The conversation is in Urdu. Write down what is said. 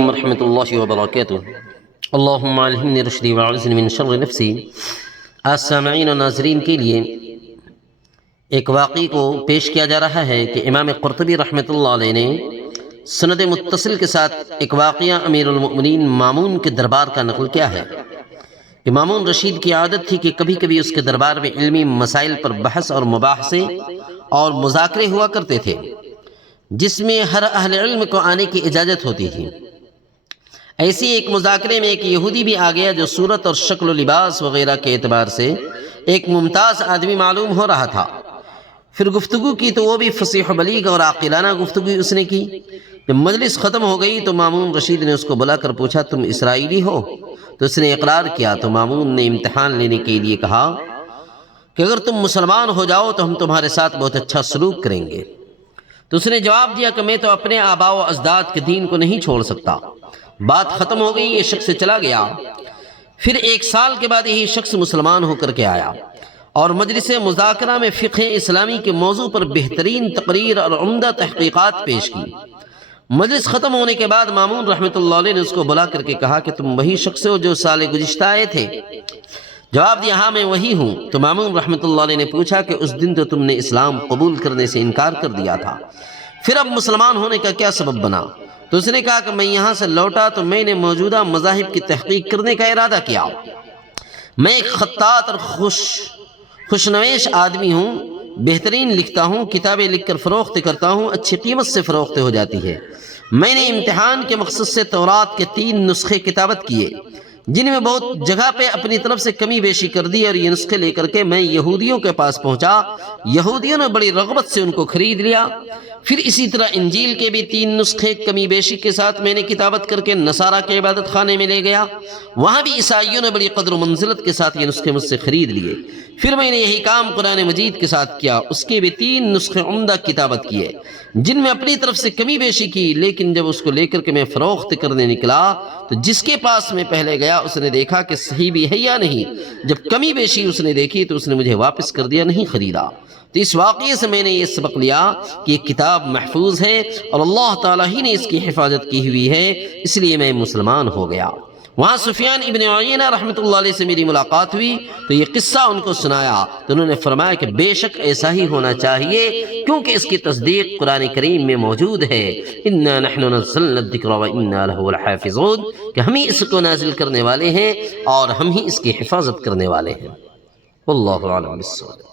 ورحمۃ اللہ وبرکاتہ اللہم الہمنی رشدی واعذنی من شر نفسی۔ آج سامعین و ناظرین کے لیے ایک واقعی کو پیش کیا جا رہا ہے کہ امام قرطبی رحمۃ اللہ علیہ نے سند متصل کے ساتھ ایک واقعہ امیر المؤمنین مامون کے دربار کا نقل کیا ہے کہ مامون رشید کی عادت تھی کہ کبھی کبھی اس کے دربار میں علمی مسائل پر بحث اور مباحثے اور مذاکرے ہوا کرتے تھے، جس میں ہر اہل علم کو آنے کی اجازت ہوتی تھی۔ ایسی ایک مذاکرے میں ایک یہودی بھی آ گیا جو صورت اور شکل و لباس وغیرہ کے اعتبار سے ایک ممتاز آدمی معلوم ہو رہا تھا۔ پھر گفتگو کی تو وہ بھی فصیح و بلیغ اور عاقلانہ گفتگو اس نے کی۔ جب مجلس ختم ہو گئی تو مامون رشید نے اس کو بلا کر پوچھا، تم اسرائیلی ہو؟ تو اس نے اقرار کیا۔ تو مامون نے امتحان لینے کے لیے کہا کہ اگر تم مسلمان ہو جاؤ تو ہم تمہارے ساتھ بہت اچھا سلوک کریں گے۔ تو اس نے جواب دیا کہ میں تو اپنے آباء و اجداد کے دین کو نہیں چھوڑ سکتا۔ بات ختم ہو گئی، یہ شخص چلا گیا۔ پھر ایک سال کے بعد یہی شخص مسلمان ہو کر کے آیا اور مجلس مذاکرہ میں فقہ اسلامی کے موضوع پر بہترین تقریر اور عمدہ تحقیقات پیش کی۔ مجلس ختم ہونے کے بعد مامون رحمۃ اللہ علیہ نے اس کو بلا کر کے کہا کہ تم وہی شخص ہو جو سال گزشتہ آئے تھے؟ جواب دیا، ہاں میں وہی ہوں۔ تو مامون رحمۃ اللہ علیہ نے پوچھا کہ اس دن تو تم نے اسلام قبول کرنے سے انکار کر دیا تھا، پھر اب مسلمان ہونے کا کیا سبب بنا؟ تو اس نے کہا کہ میں یہاں سے لوٹا تو میں نے موجودہ مذاہب کی تحقیق کرنے کا ارادہ کیا۔ میں ایک خطاط اور خوشنویش آدمی ہوں، بہترین لکھتا ہوں، کتابیں لکھ کر فروخت کرتا ہوں، اچھی قیمت سے فروخت ہو جاتی ہے۔ میں نے امتحان کے مقصد سے تورات کے 3 نسخے کتابت کیے، جن میں بہت جگہ پہ اپنی طرف سے کمی بیشی کر دی، اور یہ نسخے لے کر کے میں یہودیوں کے پاس پہنچا۔ یہودیوں نے بڑی رغبت سے ان کو خرید لیا۔ پھر اسی طرح انجیل کے بھی 3 نسخے کمی بیشی کے ساتھ میں نے کتابت کر کے نصارہ کے عبادت خانے میں لے گیا۔ وہاں بھی عیسائیوں نے بڑی قدر و منزلت کے ساتھ یہ نسخے مجھ سے خرید لیے۔ پھر میں نے یہی کام قرآن مجید کے ساتھ کیا، اس کے بھی 3 نسخے عمدہ کتابت کیے، جن میں اپنی طرف سے کمی بیشی کی۔ لیکن جب اس کو لے کر کے میں فروخت کرنے نکلا تو جس کے پاس میں پہلے گیا اس نے دیکھا کہ صحیح بھی ہے یا نہیں۔ جب کمی بیشی اس نے دیکھی تو اس نے مجھے واپس کر دیا، نہیں خریدا۔ تو اس واقعے سے میں نے یہ سبق لیا کہ یہ کتاب محفوظ ہے اور اللہ تعالیٰ ہی نے اس کی حفاظت کی ہوئی ہے، اس لیے میں مسلمان ہو گیا۔ وہاں سفیان ابن عیینہ رحمۃ اللہ علیہ سے میری ملاقات ہوئی تو یہ قصہ ان کو سنایا تو انہوں نے فرمایا کہ بے شک ایسا ہی ہونا چاہیے، کیونکہ اس کی تصدیق قرآن کریم میں موجود ہے۔ انا نحن نزلنا الذکر وانا له لحافظون، کہ ہم ہی اس کو نازل کرنے والے ہیں اور ہم ہی اس کی حفاظت کرنے والے ہیں۔ واللہ اعلم بالصواب۔